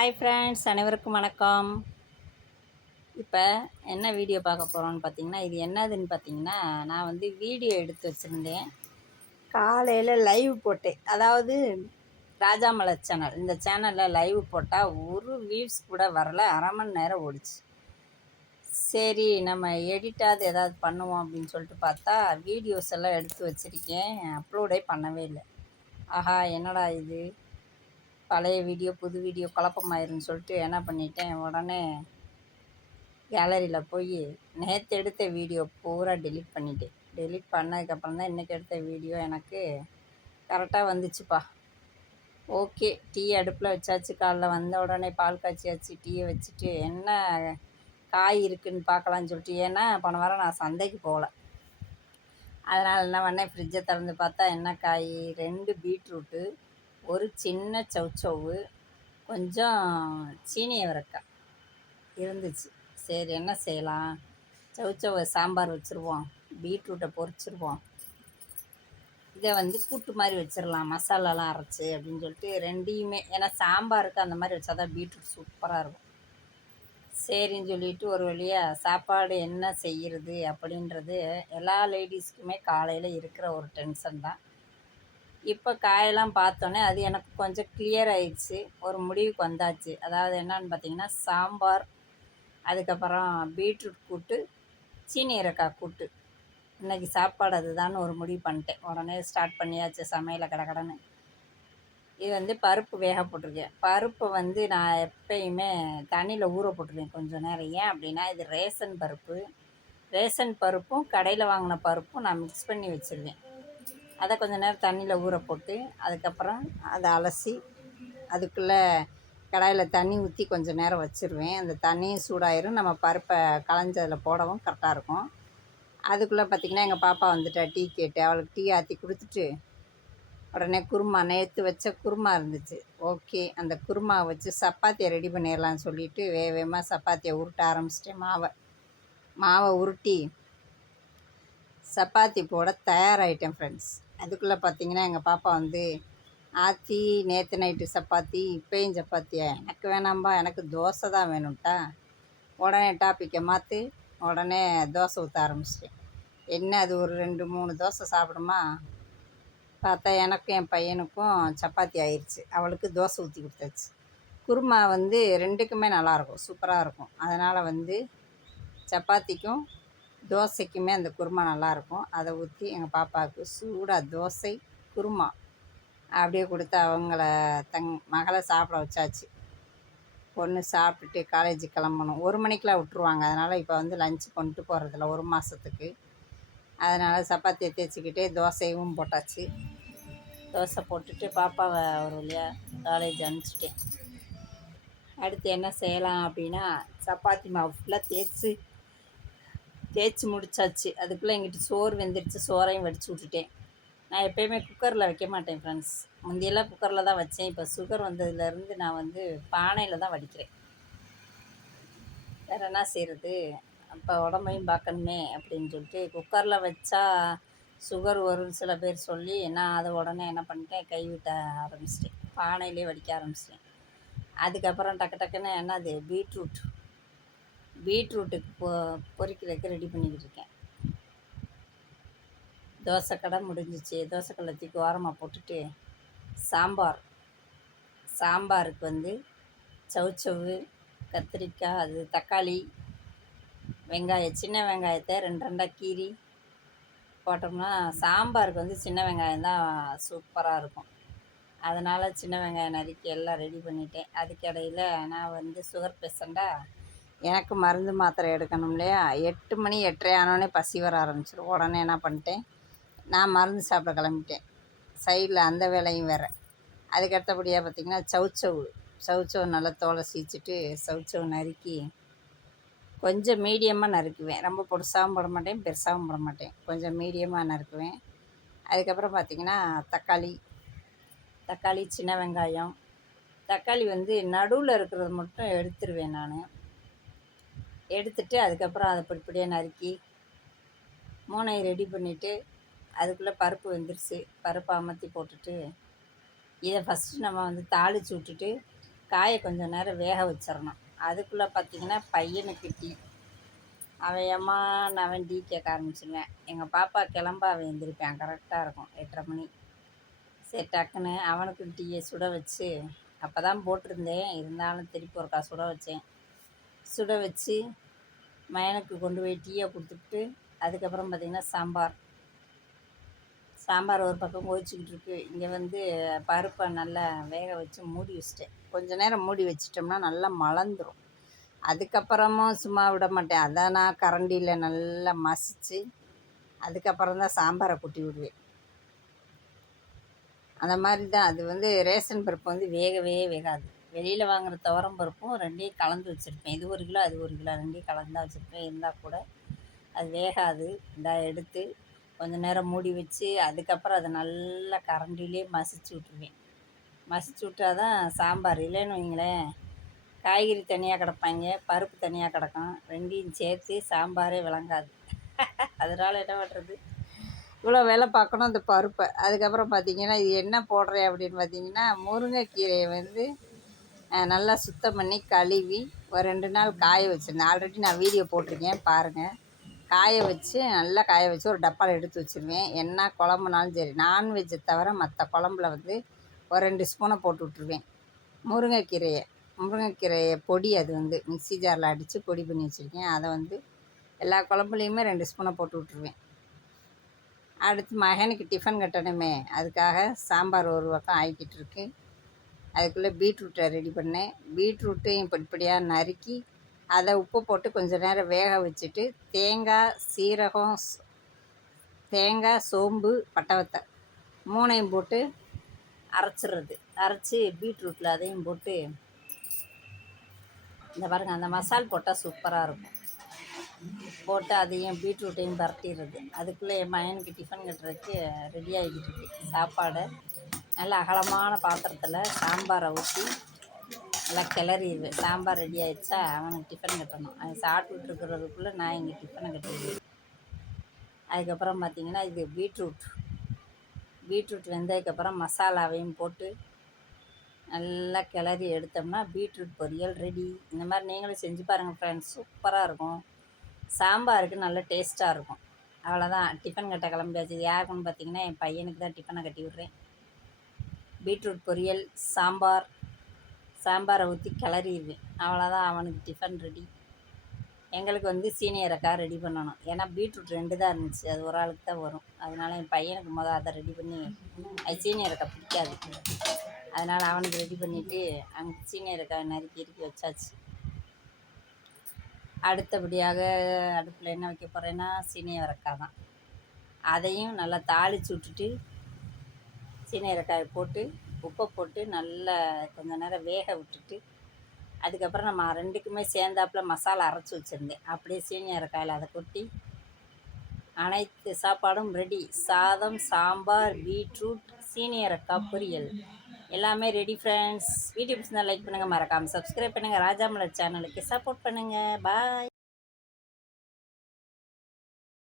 Hi friends, அனைவருக்கும் வணக்கம். இப்போ என்ன வீடியோ பார்க்க போகிறோன்னு பார்த்தீங்கன்னா, இது என்னதுன்னு பார்த்தீங்கன்னா, நான் வந்து வீடியோ எடுத்து வச்சுருந்தேன். காலையில் லைவ் போட்டேன். அதாவது ராஜாமலை சேனல், இந்த சேனலில் லைவ் போட்டால் ஒரு வியூஸ் கூட வரல. அரை மணி நேரம் ஓடிச்சு. சரி, நம்ம எடிட்டாவது ஏதாவது பண்ணுவோம் அப்படின்னு சொல்லிட்டு பார்த்தா, வீடியோஸ் எல்லாம் எடுத்து வச்சுருக்கேன். அப்லோடே பண்ணவே இல்லை. ஆஹா, என்னடா இது, பழைய வீடியோ புது வீடியோ குழப்பமாயிருன்னு சொல்லிட்டு என்ன பண்ணிட்டேன், உடனே கேலரியில் போய் நேற்று எடுத்த வீடியோ பூரா டெலீட் பண்ணிட்டேன். டெலீட் பண்ணதுக்கப்புறம் தான் இன்றைக்கி எடுத்த வீடியோ எனக்கு கரெக்டாக வந்துச்சுப்பா. ஓகே, டீ அடுப்பில் வச்சாச்சு. காலைல வந்த உடனே பால் காய்ச்சியாச்சு. டீயை வச்சுட்டு என்ன காய் இருக்குதுன்னு பார்க்கலான்னு சொல்லிட்டு, ஏன்னா போன வாரம் நான் சந்தைக்கு போகல. அதனால் என்ன பண்ணேன், ஃப்ரிட்ஜை திறந்து பார்த்தா என்ன காய், 2 பீட்ரூட்டு, ஒரு சின்ன சவுச்சவு, கொஞ்சம் சீனி அவரைக்காய் இருந்துச்சு. சரி, என்ன செய்யலாம், சவுச்சவை சாம்பார் வச்சுருவோம், பீட்ரூட்டை பொரிச்சிருவோம், இதை வந்து கூட்டு மாதிரி வச்சிடலாம் மசாலாலாம் அரைச்சி அப்படின்னு சொல்லிட்டு ரெண்டையுமே, ஏன்னா சாம்பாருக்கு அந்த மாதிரி வச்சா தான் பீட்ரூட் சூப்பராக இருக்கும். சரின்னு சொல்லிட்டு ஒரு வழியாக சாப்பாடு என்ன செய்கிறது அப்படின்றது எல்லா லேடிஸ்க்குமே காலையில் இருக்கிற ஒரு டென்ஷன் தான். இப்போ காயெல்லாம் பார்த்தோன்னே அது எனக்கு கொஞ்சம் கிளியர் ஆயிடுச்சு. ஒரு முடிவுக்கு வந்தாச்சு. அதாவது என்னன்னு பார்த்தீங்கன்னா, சாம்பார், அதுக்கப்புறம் பீட்ரூட் கூட்டு, சீனி அவரைக்காய் கூட்டு, இன்றைக்கி சாப்பாடு அதுதான்னு ஒரு முடிவு பண்ணிட்டேன். உடனே ஸ்டார்ட் பண்ணியாச்சு சமையலை கடகடன்னு. இது வந்து பருப்பு வேக போட்டிருக்கேன். பருப்பை வந்து நான் எப்பயுமே தண்ணியில் ஊற போட்டுருவேன் கொஞ்சம் நேரம். ஏன் அப்படின்னா, இது ரேஷன் பருப்பு. ரேஷன் பருப்பும் கடையில் வாங்கின பருப்பும் நான் மிக்ஸ் பண்ணி வச்சுருவேன். அதை கொஞ்சம் நேரம் தண்ணியில் ஊற போட்டு, அதுக்கப்புறம் அதை அலசி அதுக்குள்ளே கடாயில் தண்ணி ஊற்றி கொஞ்சம் நேரம் வச்சுருவேன். அந்த தண்ணியும் சூடாயிரும், நம்ம பருப்பை களைஞ்சி அதில் போடவும் கரெக்டாக இருக்கும். அதுக்குள்ளே பார்த்திங்கன்னா எங்கள் பாப்பா வந்துட்டா டீ கேட்டு. அவளுக்கு டீ ஆற்றி கொடுத்துட்டு உடனே குருமா, நேற்று வச்ச குருமா இருந்துச்சு. ஓகே, அந்த குருமாவை வச்சு சப்பாத்தியை ரெடி பண்ணிடலான்னு சொல்லிவிட்டு வேகமாக சப்பாத்தியை உருட்ட ஆரம்பிச்சிட்டேன். மாவை உருட்டி சப்பாத்தி போட தயாராகிட்டேன் ஃப்ரெண்ட்ஸ். அதுக்குள்ளே பார்த்திங்கன்னா எங்கள் பாப்பா வந்து, ஆத்தி நேற்று நைட்டு சப்பாத்தி இப்போயும் சப்பாத்தியா, எனக்கு வேணாம்பா, எனக்கு தோசை தான் வேணும்ட்டா. உடனே டாப்பிக்கை மாற்றி உடனே தோசை ஊற்ற ஆரம்பிச்சிட்டேன். என்ன அது ஒரு 2-3 தோசை சாப்பிடுமா, பார்த்தா எனக்கும் என் பையனுக்கும் சப்பாத்தி ஆயிடுச்சு. அவளுக்கு தோசை ஊற்றி கொடுத்தாச்சு. குருமா வந்து 2க்குமே நல்லாயிருக்கும், சூப்பராக இருக்கும். அதனால் வந்து சப்பாத்திக்கும் தோசைக்குமே அந்த குருமா நல்லாயிருக்கும். அதை ஊற்றி எங்கள் பாப்பாவுக்கு சூடாக தோசை குருமா அப்படியே கொடுத்து அவங்கள மகளை சாப்பிட வச்சாச்சு. பொண்ணு சாப்பிட்டுட்டு காலேஜ் கிளம்பணும். 1 மணிக்கெலாம் விட்ருவாங்க. அதனால் இப்போ வந்து லஞ்சு கொண்டுட்டு போகிறதில்ல 1 மாதத்துக்கு. அதனால் சப்பாத்தியை தேய்ச்சிக்கிட்டே தோசையும் போட்டாச்சு. தோசை போட்டுட்டு பாப்பாவை ஒரு வழியாக காலேஜ் அனுப்பிச்சிட்டேன். அடுத்து என்ன செய்யலாம் அப்படின்னா, சப்பாத்தி மாவு ஃபுல்லாக தேய்ச்சி முடிச்சாச்சு. அதுக்குள்ளே எங்கிட்ட சோறு வெந்துடுச்சு. சோறையும் வடித்து விட்டுட்டேன். நான் எப்போயுமே குக்கரில் வைக்க மாட்டேன் ஃப்ரெண்ட்ஸ். முந்தியெல்லாம் குக்கரில் தான் வச்சேன். இப்போ சுகர் வந்ததுலேருந்து நான் வந்து பானையில் தான் வடிக்கிறேன். வேறு என்ன செய்கிறது, அப்போ உடம்பையும் பார்க்கணுமே அப்படின்னு சொல்லிட்டு குக்கரில் வச்சா சுகர் வரும்னு சில பேர் சொல்லி, நான் அதை உடனே என்ன பண்ணிட்டேன், கைவிட்ட ஆரம்பிச்சிட்டேன். பானையிலே வடிக்க ஆரம்பிச்சிட்டேன். அதுக்கப்புறம் டக்குன்னு என்னது, பீட்ரூட்டுக்கு பொரிக்கிறதுக்கு ரெடி பண்ணிக்கிட்டு இருக்கேன். தோசைக்கடை முடிஞ்சிச்சு. தோசைக்கல்லை தூக்கி ஓரமாக போட்டுட்டு சாம்பாருக்கு வந்து சவுச்சவு, கத்திரிக்காய், அது தக்காளி, வெங்காயம், சின்ன வெங்காயத்தை 2 கீறி போட்டோம்னா சாம்பாருக்கு வந்து சின்ன வெங்காயம் தான் சூப்பராக இருக்கும். அதனால் சின்ன வெங்காயம் நறுக்கி எல்லாம் ரெடி பண்ணிட்டேன். அதுக்கிடையில் நான் வந்து சுகர் பேஷண்ட்டாக, எனக்கு மருந்து மாத்திரை எடுக்கணும் இல்லையா. 8 மணி 8:30 ஆனோடனே பசி வர ஆரம்பிச்சிடும். உடனே என்ன பண்ணிட்டேன், நான் மருந்து சாப்பிட கிளம்பிட்டேன். சைடில் அந்த வேலையும் வேறு. அதுக்கு அடுத்தபடியாக பார்த்திங்கன்னா சவுச்சவு நல்லா தோலை சீச்சிட்டு சவுச்சவு நறுக்கி கொஞ்சம் மீடியமாக நறுக்குவேன். ரொம்ப பொடுசாகவும் போட மாட்டேன், பெருசாகவும் போட மாட்டேன், கொஞ்சம் மீடியமாக நறுக்குவேன். அதுக்கப்புறம் பார்த்திங்கன்னா தக்காளி, சின்ன வெங்காயம். தக்காளி வந்து நடுவில் இருக்கிறது மட்டும் எடுத்துருவேன் நான். எடுத்துட்டு அதுக்கப்புறம் அதை படிப்படியாக நறுக்கி 3ஐயும் ரெடி பண்ணிவிட்டு, அதுக்குள்ளே பருப்பு வெந்துருச்சு. பருப்பை அமர்த்தி போட்டுட்டு, இதை ஃபஸ்ட்டு நம்ம வந்து தாளித்து விட்டுட்டு காயை கொஞ்சம் நேரம் வேக வச்சிடணும். அதுக்குள்ளே பார்த்திங்கன்னா பையனுக்கு டீ. அவன் அவன் டீ கேட்க ஆரம்பிச்சிடுவேன். எங்கள் பாப்பா கிளம்ப அவன் எழுந்திரிப்பான். கரெக்டாக இருக்கும் 8:30 மணி. சரி டக்குன்னு அவனுக்கு டீயை சுட வச்சு, அப்போ தான் போட்டிருந்தேன், இருந்தாலும் திருப்பி ஒருக்கா சுட வச்சேன். சுட வச்சு மயனுக்கு கொண்டு போய் டீயை கொடுத்துட்டு, அதுக்கப்புறம் பார்த்திங்கன்னா சாம்பார் ஒரு பக்கம் கொதிச்சுக்கிட்டு இருக்கு. இங்கே வந்து பருப்பை நல்லா வேக வச்சு மூடி வச்சிட்டேன். கொஞ்சம் நேரம் மூடி வச்சிட்டோம்னா நல்லா மலர்ந்துடும். அதுக்கப்புறமும் சும்மா விட மாட்டேன். அதை நான் கரண்டியில் நல்லா மசித்து அதுக்கப்புறம் தான் சாம்பாரை கொட்டி விடுவேன். அந்த மாதிரி தான். அது வந்து ரேஷன் பருப்பு வந்து வேகவே வேகாது. வெளியில் வாங்குகிற துவரம் பருப்பும் ரெண்டையும் கலந்து வச்சுருப்பேன். இது 1 கிலோ அது 1 கிலோ ரெண்டையும் கலந்து தான் வச்சுருப்பேன். இருந்தால் கூட அது வேகாது. எடுத்து கொஞ்சம் நேரம் மூடி வச்சு அதுக்கப்புறம் அதை நல்லா கரண்டிலே மசிச்சு விட்ருவேன். மசிச்சு விட்டா தான் சாம்பார். இல்லைன்னு வைங்களேன், காய்கறி தனியாக கிடப்பாங்க, பருப்பு தனியாக கிடக்கும், ரெண்டையும் சேர்த்து சாம்பாரே விளங்காது. அதனால் என்ன பண்ணுறது, இவ்வளோ வேலை பார்க்கணும் அந்த பருப்பை. அதுக்கப்புறம் பார்த்திங்கன்னா இது என்ன போடுறேன் அப்படின்னு பார்த்திங்கன்னா, முருங்கைக்கீரையை வந்து நல்லா சுத்தம் பண்ணி கழுவி ஒரு 2 நாள் காய வச்சுருந்தேன். ஆல்ரெடி நான் வீடியோ போட்டிருக்கேன் பாருங்கள். காய வச்சு நல்லா காய வச்சு ஒரு டப்பாவில் எடுத்து வச்சுருவேன். என்ன குழம்புனாலும் சரி, நான்வெஜ்ஜை தவிர மற்ற குழம்புல வந்து ஒரு 2 ஸ்பூனை போட்டு விட்ருவேன். முருங்கைக்கீரையை பொடி, அது வந்து மிக்ஸி ஜாரில் அடித்து பொடி பண்ணி வச்சுருக்கேன். அதை வந்து எல்லா குழம்புலேயுமே 2 ஸ்பூனை போட்டு விட்ருவேன். அடுத்து மகனுக்கு டிஃபன் கட்டணுமே, அதுக்காக சாம்பார் ஒரு பக்கம் ஆகிக்கிட்டு இருக்கு. அதுக்குள்ளே பீட்ரூட்டை ரெடி பண்ணேன். பீட்ரூட்டையும் படிப்படியாக நறுக்கி அதை உப்பு போட்டு கொஞ்சம் நேரம் வேக வச்சுட்டு, தேங்காய், சோம்பு, பட்டை வத்தல் 3ஐயும் போட்டு அரைச்சிடுறது. அரைச்சி பீட்ரூட்டில் அதையும் போட்டு, இந்த பாருங்கள், அந்த மசால் போட்டால் சூப்பராக இருக்கும். போட்டு அதையும் பீட்ரூட்டையும் பரட்டிடுறது. அதுக்குள்ளே என் மகனுக்கு டிஃபன் கட்டுறதுக்கு ரெடி ஆகிக்கிட்டு இருக்கு. சாப்பாடை நல்லா அகலமான பாத்திரத்தில் சாம்பாரை ஊற்றி நல்லா கிளறிடுவேன். சாம்பார் ரெடி ஆகிடுச்சா, அவனுக்கு டிஃபன் கட்டணும். அவன் சாப்பிட்டுட்டு இருக்கிறதுக்குள்ளே நான் இங்கே டிஃபனை கட்டிடுவேன். அதுக்கப்புறம் பார்த்திங்கன்னா இது பீட்ரூட் வெந்ததுக்கப்புறம் மசாலாவையும் போட்டு நல்லா கிளறி எடுத்தோம்னா பீட்ரூட் பொரியல் ரெடி. இந்த மாதிரி நீங்களும் செஞ்சு பாருங்கள் ஃப்ரெண்ட்ஸ், சூப்பராக இருக்கும். சாம்பாருக்கு நல்ல டேஸ்ட்டாக இருக்கும். அவ்வளோதான், டிஃபன் கட்ட கிளம்பியாச்சு. இது யாருக்குன்னு பார்த்திங்கன்னா என் பையனுக்கு தான் டிஃபனை கட்டி விட்றேன். பீட்ரூட் பொரியல், சாம்பாரை ஊற்றி கிளறிடுவேன். அவ்வளோதான், அவனுக்கு டிஃபன் ரெடி. எங்களுக்கு வந்து சீனியரைக்காய் ரெடி பண்ணணும். ஏன்னா பீட்ரூட் 2 தான் இருந்துச்சு, அது ஒரு ஆளுக்கு தான் வரும். அதனால் என் பையனுக்கு அதை ரெடி பண்ணி, அது சீனியரைக்காய் பிடிக்காது, அதனால் அவனுக்கு ரெடி பண்ணிவிட்டு அவனுக்கு சீனியரைக்காய் நறுக்கி வச்சாச்சு. அடுத்தபடியாக அடுப்பில் என்ன வைக்க போகிறேன்னா சீனியரைக்காய் தான். அதையும் நல்லா தாளித்து விட்டுட்டு சீனியரைக்காயை போட்டு உப்பை போட்டு நல்லா கொஞ்சம் நேரம் வேக விட்டுட்டு, அதுக்கப்புறம் நம்ம 2க்குமே சேர்ந்தாப்பில் மசாலா அரைச்சி வச்சுருந்தேன். அப்படியே சீனியரைக்காயில் அதை கொட்டி அனைத்து சாப்பாடும் ரெடி. சாதம், சாம்பார், பீட்ரூட், சீனியரைக்காய் பொரியல் எல்லாமே ரெடி ஃப்ரெண்ட்ஸ். வீடியோ பிடிச்சிருந்தா லைக் பண்ணுங்கள், மறக்காமல் சப்ஸ்கிரைப் பண்ணுங்கள், ராஜாமலர் சேனலுக்கு சப்போர்ட் பண்ணுங்கள். பாய்.